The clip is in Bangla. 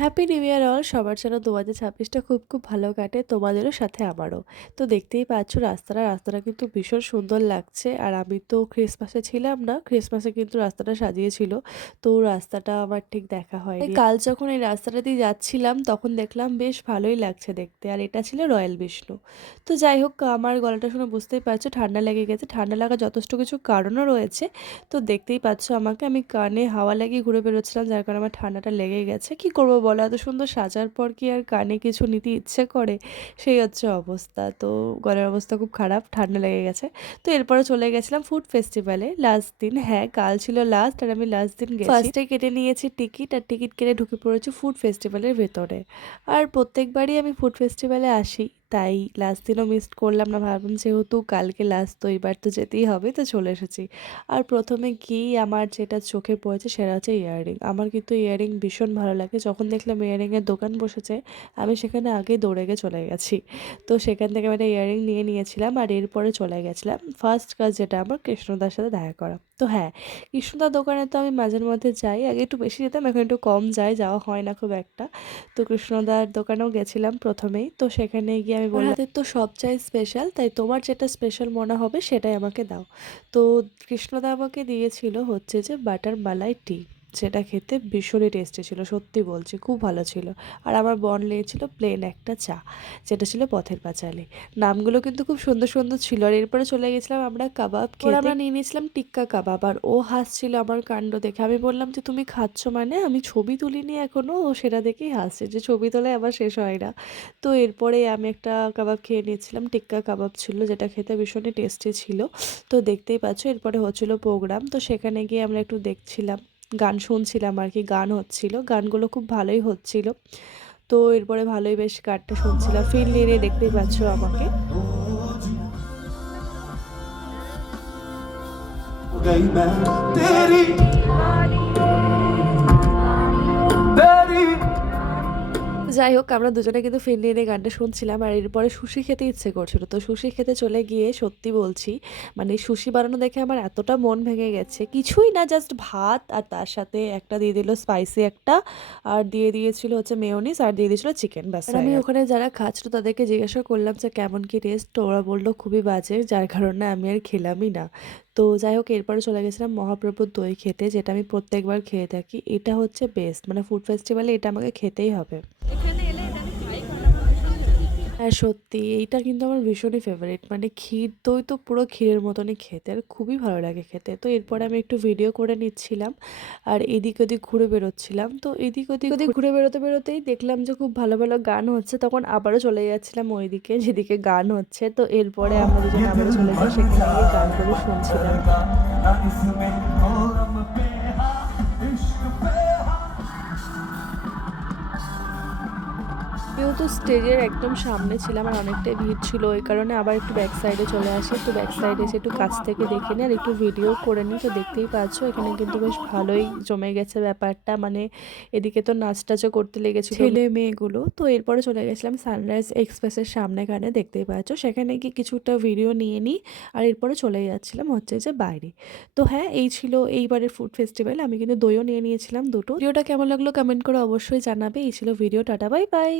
হ্যাপি নিউ ইয়ার অল, সবার যেন ২০২৬টা খুব ভালো কাটে, তোমাদেরও সাথে আমারও। তো দেখতেই পাচ্ছ রাস্তাটা কিন্তু ভীষণ সুন্দর লাগছে। আর আমি তো ক্রিসমাসে ছিলাম না, ক্রিসমাসে কিন্তু রাস্তাটা সাজিয়েছিল। তো রাস্তাটা আমার ঠিক দেখা হয়নি। কাল যখন এই রাস্তাটা দিয়ে যাচ্ছিলাম তখন দেখলাম বেশ ভালোই লাগছে দেখতে। আর এটা ছিল রয়্যাল বিষ্ণু। তো যাই হোক, আমার গলাটা শুনে বুঝতেই পারছো ঠান্ডা লেগে গেছে। ঠান্ডা লাগার যথেষ্ট কিছু কারণও রয়েছে। তো দেখতেই পাচ্ছ আমাকে, আমি কানে হাওয়া লাগিয়ে ঘুরে বেরোচ্ছিলাম, যার কারণে আমার ঠান্ডাটা লেগে গেছে। কি করব বলো, এত সুন্দর সাজার পর কি আর কানে কিছু নিতে ইচ্ছে করে? সেই হচ্ছে অবস্থা। তো গলার অবস্থা খুব খারাপ, ঠান্ডা লেগে গেছে। তো এরপরে চলে গেছিলাম ফুড ফেস্টিভ্যালে লাস্ট দিন। হ্যাঁ, কাল ছিল লাস্ট আর আমি লাস্ট দিন গেছি। ফার্স্টে কেটে নিয়েছি টিকিট, আর টিকিট কেটে ঢুকে পড়েছি ফুড ফেস্টিভ্যালের ভেতরে। আর প্রত্যেকবারই আমি ফুড ফেস্টিভ্যালে আসি, তাই লাস্ট দিনও মিস করলাম না। ভাবলাম যেহেতু কালকে লাস্ট, তো এবার তো যেতেই হবে, তো চলে এসেছি। আর প্রথমে গিয়েই আমার যেটা চোখে পড়েছে সেটা হচ্ছে ইয়াররিং। আমার কিন্তু ইয়াররিং ভীষণ ভালো লাগে। যখন দেখলাম ইয়াররিংয়ের দোকান বসেছে, আমি সেখানে আগেই দৌড়ে গিয়ে চলে গেছি। তো সেখান থেকে আমি একটা ইয়াররিং নিয়ে নিয়েছিলাম, আর এরপরে চলে গেছিলাম ফার্স্ট কাজ যেটা আমার কৃষ্ণদার সাথে দেখা করা। তো হ্যাঁ, কৃষ্ণদার দোকানে তো আমি মাঝের মধ্যে যাই, আগে একটু বেশি যেতাম, এখন একটু কম যাই, যাওয়া হয় না খুব একটা। তো কৃষ্ণদার দোকানেও গেছিলাম প্রথমেই। তো সেখানে গিয়ে আমি বললাম, হাতের তো সব চাই স্পেশাল, তাই তোমার যেটা স্পেশাল মনে হবে সেটাই আমাকে দাও। তো কৃষ্ণদা আমাকে দিয়েছিল হচ্ছে যে বাটার মালাই টি, যেটা খেতে ভীষণই টেস্টি ছিল, সত্যি বলছি খুব ভালো ছিল। আর আমার বোন নিয়েছিল প্লেন একটা চা, যেটা ছিল পথের পাঁচালী। নামগুলো কিন্তু খুব সুন্দর সুন্দর ছিল। আর এরপরে চলে গেছিলাম আমরা কাবাব খেতে। আমরা নিয়ে নিয়েছিলাম টিক্কা কাবাব, আর ও হাসছিল আমার কাণ্ড দেখে। আমি বললাম যে তুমি খাচ্ছ মানে, আমি ছবি তুলিনি এখনো। ও সেটা দেখেই হাসছে যে ছবি তোলায় আবার শেষ হয় না। তো এরপরে আমি একটা কাবাব খেয়ে নিয়েছিলাম, টিক্কা কাবাব ছিল, যেটা খেতে ভীষণই টেস্টি ছিল। তো দেখতেই পাচ্ছ এরপরে হচ্ছিল প্রোগ্রাম। তো সেখানে গিয়ে আমরা একটু দেখছিলাম, গান শুনছিলাম আর কি, গান হচ্ছিল, গানগুলো খুব ভালোই হচ্ছিল। তো এরপরে ভালোই বেশ গানটা শুনছিলাম, ফিল নিয়ে নিয়ে, দেখতেই পাচ্ছ আমাকে। गई मैं तेरी तेरी যাই হোক, আমরা দুজনে কিন্তু ফিল্ম নিয়ে গানটা শুনছিলাম। আর এরপরে সুশি খেতে ইচ্ছে করছিল, তো সুশি খেতে চলে গিয়ে সত্যি বলছি, মানে সুশি বানানো দেখে আমার এতটা মন ভেঙে গেছে। কিছুই না, জাস্ট ভাত, আর তার সাথে একটা দিয়ে দিল স্পাইসি একটা, আর দিয়ে দিয়েছিল হচ্ছে মেয়োনিজ, আর দিয়ে দিয়েছিল চিকেন, ব্যাস। আর আমি ওখানে যারা খাচ্ছিল তাদেরকে জিজ্ঞাসা করলাম যে কেমন কি টেস্ট, তো ওরা বললো খুবই বাজে, যার কারণে আমি আর খেলামই না। তো যাই হোক, এরপরে চলে গেছিলাম মহাপ্রভুর দই খেতে, যেটা আমি প্রত্যেকবার খেয়ে থাকি। এটা হচ্ছে বেস্ট, মানে ফুড ফেস্টিভ্যালে এটা আমাকে খেতেই হবে। হ্যাঁ, সত্যি এইটা কিন্তু আমার ভীষণই ফেভারিট। মানে ক্ষীর দই তো পুরো ক্ষীরের মতনই খেতে, আর খুবই ভালো লাগে খেতে। তো এরপরে আমি একটু ভিডিও করে নিচ্ছিলাম, আর এদিক ওদিক ঘুরে বেরোচ্ছিলাম। তো এদিক ওদিক ঘুরে বেরোতে বেরোতেই দেখলাম যে খুব ভালো ভালো গান হচ্ছে, তখন আবারও চলে যাচ্ছিলাম ওইদিকে যেদিকে গান হচ্ছে। তো এরপরে আমরা দুজন ये আবারও दिल চলে যাই, भर সেখানে গিয়ে গানগুলো जाएगा শুনছিলাম। ना इसमें कोलम पे हाँ इश्क पे যেহেতু স্টেজের একদম সামনে ছিলাম আর অনেকটাই ভিড় ছিল, ওই কারণে আবার একটু ব্যাক সাইডে চলে আসি। একটু ব্যাক সাইডে এসে একটু কাছ থেকে দেখে নিই আর একটু ভিডিও করে নিই। তো দেখতেই পাচ্ছ এখানে কিন্তু বেশ ভালোই জমে গেছে ব্যাপারটা, মানে এদিকে তো নাচ টাচও করতে লেগেছিল ছেলে মেয়েগুলো। তো এরপরে চলে গেছিলাম সানরাইজ এক্সপ্রেসের সামনেখানে, দেখতেই পাচ্ছ, সেখানে গিয়ে কিছুটা ভিডিও নিয়ে নিই। আর এরপরে চলে যাচ্ছিলাম হচ্ছে যে বাইরে। তো হ্যাঁ, এই ছিল এইবারের ফুড ফেস্টিভ্যাল। আমি কিন্তু দইও নিয়ে নিয়েছিলাম দুটো। ভিডিওটা কেমন লাগলো কমেন্ট করে অবশ্যই জানাবে। এই ছিল ভিডিও, টাটা বাই বাই।